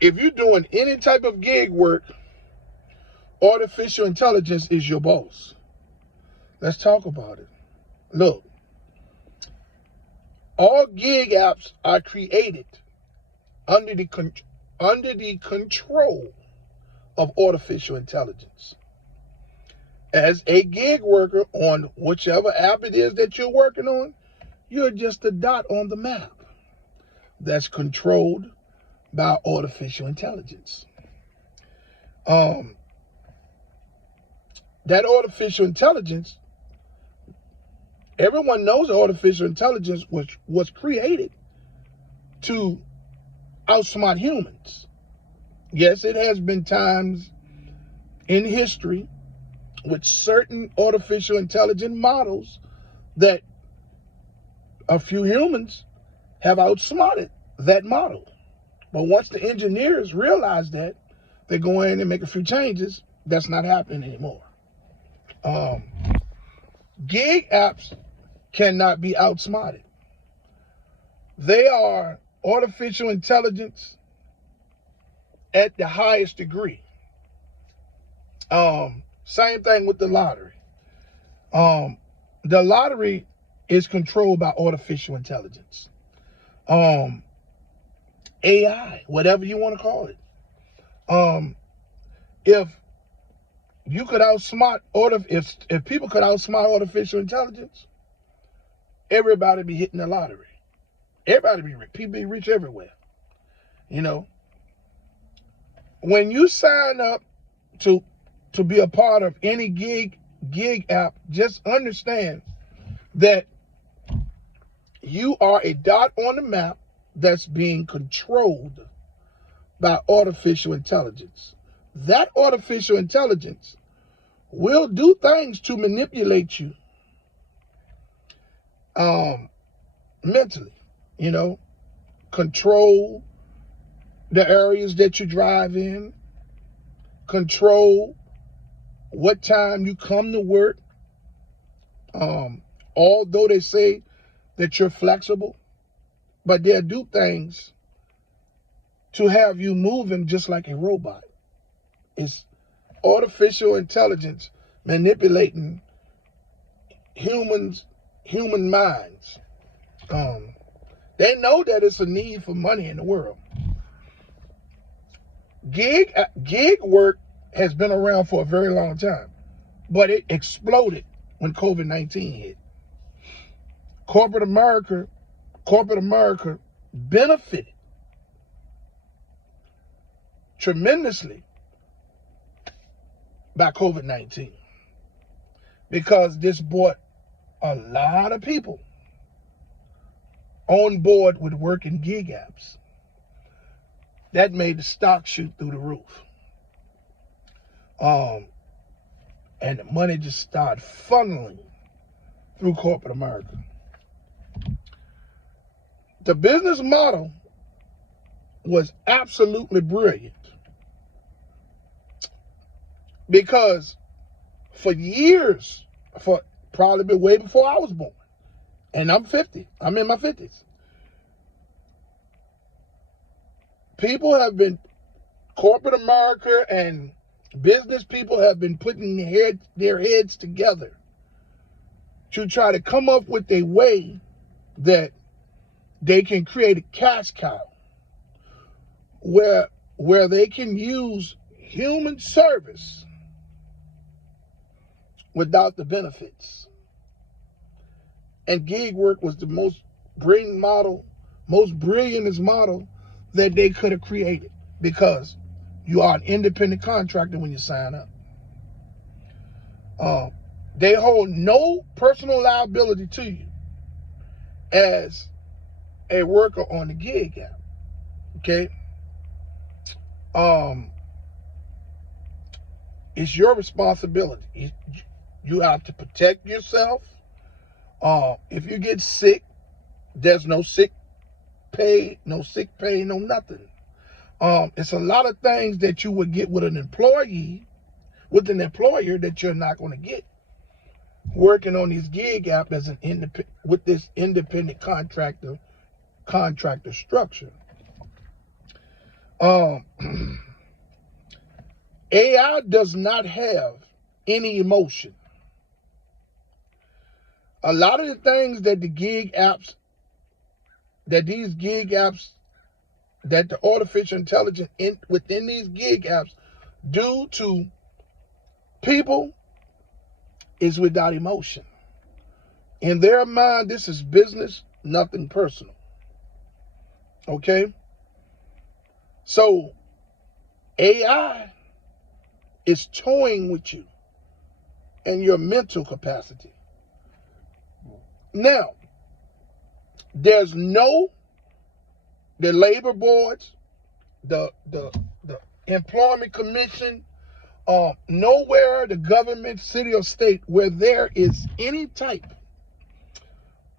if you're doing any type of gig work, artificial intelligence is your boss. Let's talk about it. Look, all gig apps are created under the control of artificial intelligence. As a gig worker on whichever app it is that you're working on, you're just a dot on the map that's controlled by artificial intelligence. That artificial intelligence, everyone knows artificial intelligence was created to outsmart humans. Yes, it has been times in history with certain artificial intelligent models that a few humans have outsmarted that model. But once the engineers realize that, they go in and make a few changes. That's not happening anymore. Gig apps cannot be outsmarted. They are artificial intelligence at the highest degree. Same thing with the lottery. The lottery is controlled by artificial intelligence. AI, whatever you want to call it. If you could outsmart if people could outsmart artificial intelligence, everybody be hitting the lottery. Everybody be rich. People be rich everywhere. You know, when you sign up to be a part of any gig app, just understand that you are a dot on the map that's being controlled by artificial intelligence. That artificial intelligence will do things to manipulate you mentally, you know, control the areas that you drive in, control what time you come to work. Although they say that you're flexible, but they'll do things to have you moving just like a robot. It's artificial intelligence manipulating human minds. They know that it's a need for money in the world. Gig work has been around for a very long time, but it exploded when COVID-19 hit. Corporate America benefited tremendously by COVID-19 because this brought a lot of people on board with working gig apps. That made the stock shoot through the roof. And the money just started funneling through corporate America. The business model was absolutely brilliant because for years, for probably way before I was born, and I'm 50, I'm in my 50s, corporate America and business people have been putting their heads together to try to come up with a way that they can create a cash cow where they can use human service without the benefits. And gig work was the most brilliantest model that they could have created because you are an independent contractor when you sign up. They hold no personal liability to you as a worker on the gig app. Okay? It's your responsibility. You have to protect yourself. If you get sick, there's no sick pay, no nothing. It's a lot of things that you would get with an employer that you're not going to get working on this gig app as with this independent contractor structure. AI does not have any emotion. A lot of the things that the artificial intelligence within these gig apps do to people is without emotion. In their mind, this is business, nothing personal. Okay? So, AI is toying with you and your mental capacity. Now, there's the labor boards, the employment commission, nowhere, the government, city or state, where there is any type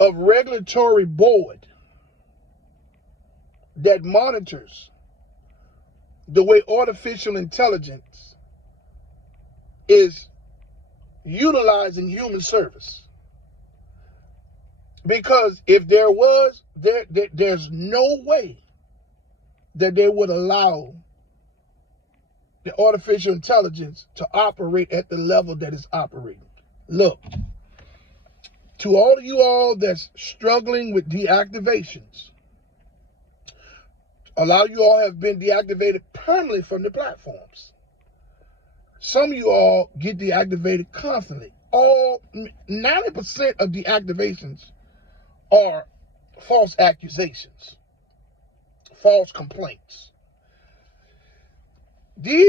of regulatory board that monitors the way artificial intelligence is utilizing human service. Because if there was, there's no way that they would allow the artificial intelligence to operate at the level that it's operating. Look, to all of you all that's struggling with deactivations, a lot of you all have been deactivated permanently from the platforms. Some of you all get deactivated constantly. 90% of deactivations are false accusations, false complaints. You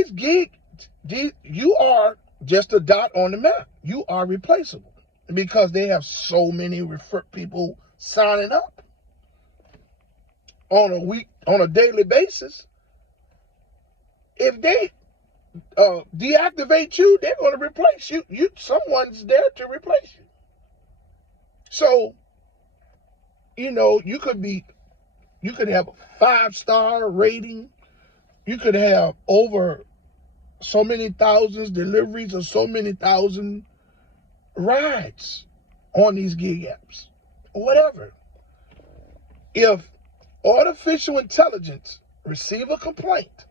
are just a dot on the map. You are replaceable because they have so many people signing up on a daily basis. If they deactivate you, they're going to replace you. Someone's there to replace you. So, you could have a 5-star rating. You could have over so many thousands deliveries or so many thousand rides on these gig apps, or whatever. If artificial intelligence receive a complaint,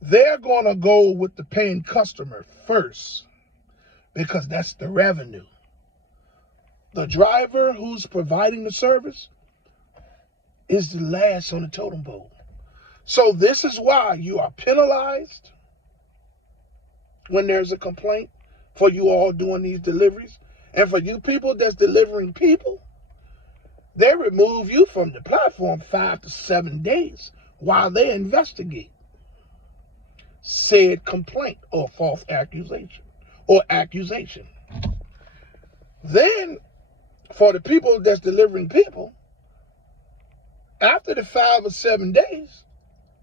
they're going to go with the paying customer first because that's the revenue. The driver who's providing the service is the last on the totem pole. So this is why you are penalized when there's a complaint for you all doing these deliveries. And for you people that's delivering people, they remove you from the platform 5 to 7 days while they investigate said complaint or false accusation or accusation. Then for the people that's delivering people, after the 5 or 7 days,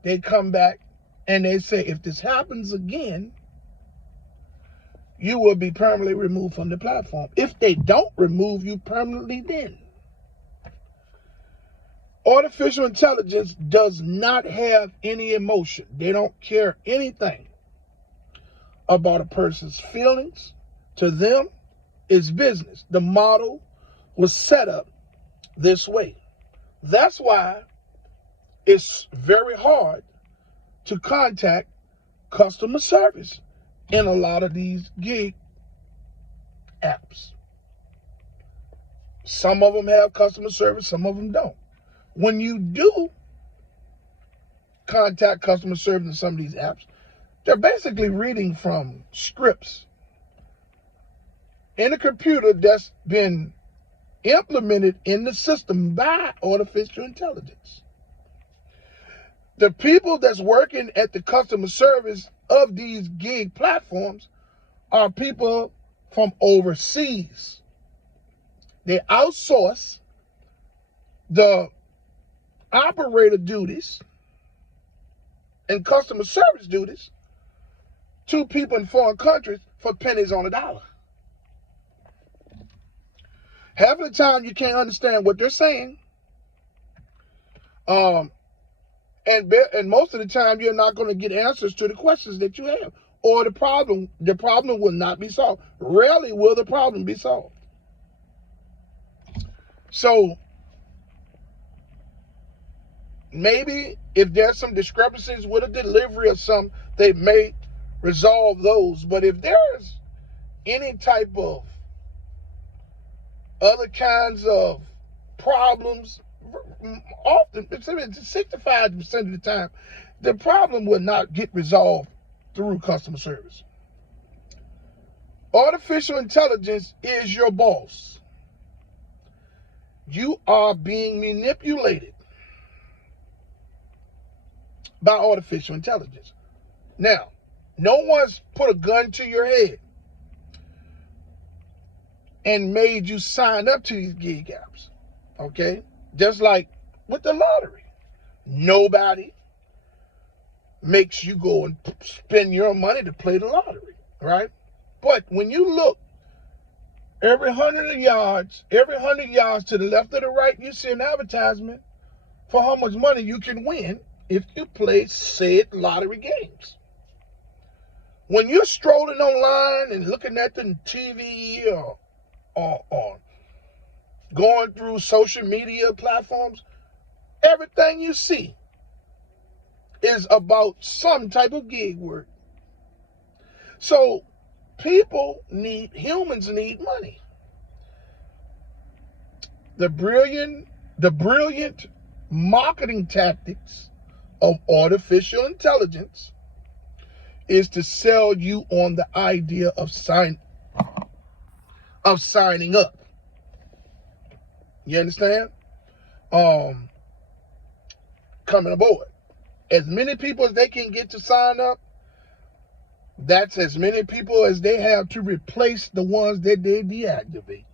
they come back and they say, if this happens again, you will be permanently removed from the platform. If they don't remove you permanently, then artificial intelligence does not have any emotion. They don't care anything about a person's feelings. To them, it's business. The model was set up this way. That's why it's very hard to contact customer service in a lot of these gig apps. Some of them have customer service, some of them don't. When you do contact customer service in some of these apps, they're basically reading from scripts in a computer that's been implemented in the system by artificial intelligence. The people that's working at the customer service of these gig platforms are people from overseas. They outsource the operator duties and customer service duties to people in foreign countries for pennies on a dollar. Half of the time you can't understand what they're saying. And most of the time you're not going to get answers to the questions that you have. Or the problem will not be solved. Rarely will the problem be solved. So maybe if there's some discrepancies with a delivery or something, they may resolve those. But if there's any type of other kinds of problems, often 65% of the time, the problem will not get resolved through customer service. Artificial intelligence is your boss. You are being manipulated by artificial intelligence. Now, no one's put a gun to your head and made you sign up to these gig apps, okay? Just like with the lottery. Nobody makes you go and spend your money to play the lottery, right? But when you look every 100 yards to the left or the right, you see an advertisement for how much money you can win if you play said lottery games. When you're strolling online and looking at the TV or going through social media platforms, everything you see is about some type of gig work. So humans need money. The brilliant marketing tactics of artificial intelligence is to sell you on the idea of signing up. You understand? Coming aboard. As many people as they can get to sign up, that's as many people as they have to replace the ones that they deactivate.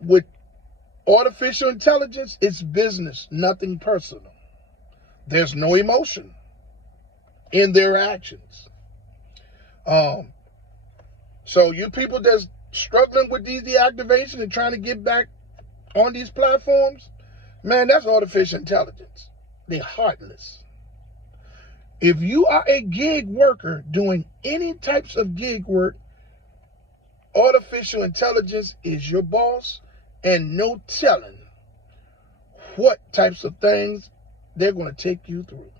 With artificial intelligence, it's business, nothing personal. There's no emotion in their actions. So you people that's struggling with these deactivations and trying to get back on these platforms, man, that's artificial intelligence. They're heartless. If you are a gig worker doing any types of gig work, artificial intelligence is your boss, and no telling what types of things they're going to take you through.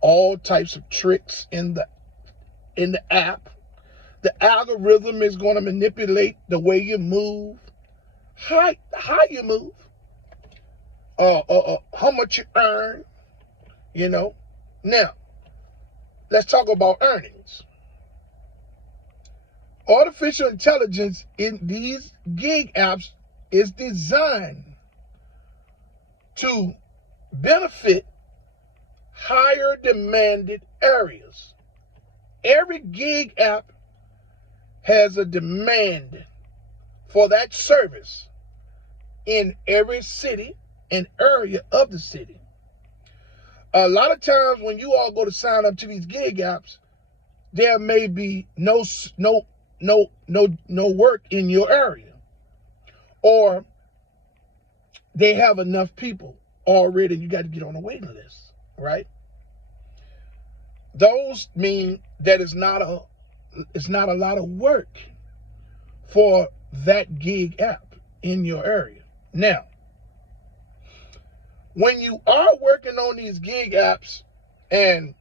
All types of tricks in the app. The algorithm is going to manipulate the way you move, how you move, how much you earn, you know. Now, let's talk about earnings. Artificial intelligence in these gig apps is designed to benefit higher demanded areas. Every gig app has a demand for that service in every city and area of the city. A lot of times when you all go to sign up to these gig apps, there may be no work in your area, or they have enough people already. You got to get on a waiting list, right? Those mean that it's not a lot of work for that gig app in your area. Now, when you are working on these gig apps and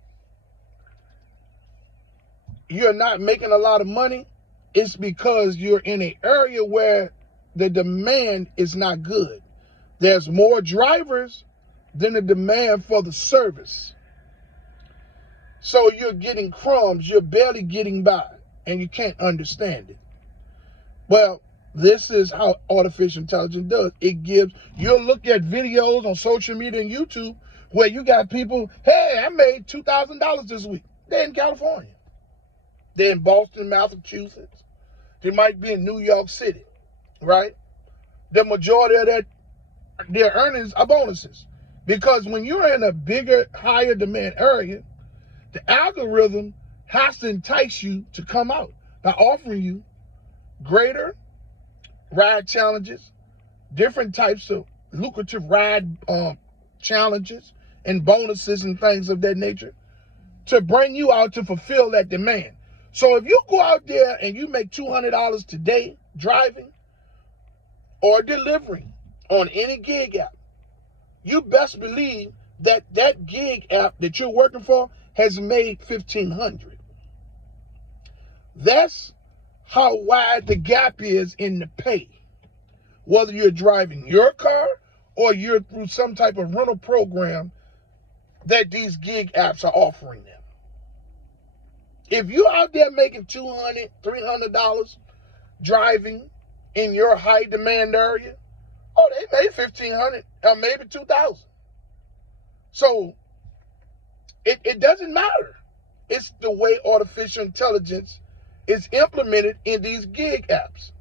you're not making a lot of money, it's because you're in an area where the demand is not good. There's more drivers than the demand for the service. So you're getting crumbs, you're barely getting by, and you can't understand it. Well, this is how artificial intelligence does. You'll look at videos on social media and YouTube where you got people, hey, I made $2,000 this week. They're in California. They're in Boston, Massachusetts. They might be in New York City, right? The majority of their earnings are bonuses. Because when you're in a bigger, higher demand area, the algorithm has to entice you to come out by offering you greater ride challenges, different types of lucrative ride challenges and bonuses and things of that nature to bring you out to fulfill that demand. So if you go out there and you make $200 today driving or delivering on any gig app, you best believe that that gig app that you're working for has made $1,500. That's how wide the gap is in the pay. Whether you're driving your car or you're through some type of rental program that these gig apps are offering them. If you're out there making $200, $300 driving in your high demand area, oh, they made $1,500 or maybe $2,000. So it doesn't matter. It's the way artificial intelligence is implemented in these gig apps.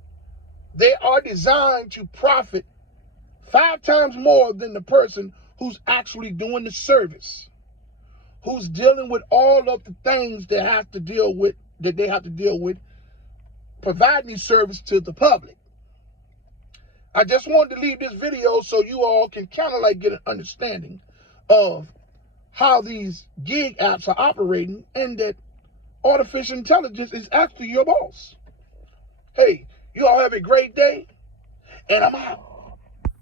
They are designed to profit 5 times more than the person who's actually doing the service, who's dealing with all of the things they have to deal with, providing these service to the public. I just wanted to leave this video so you all can kind of like get an understanding of how these gig apps are operating and that artificial intelligence is actually your boss. Hey, you all have a great day, and I'm out.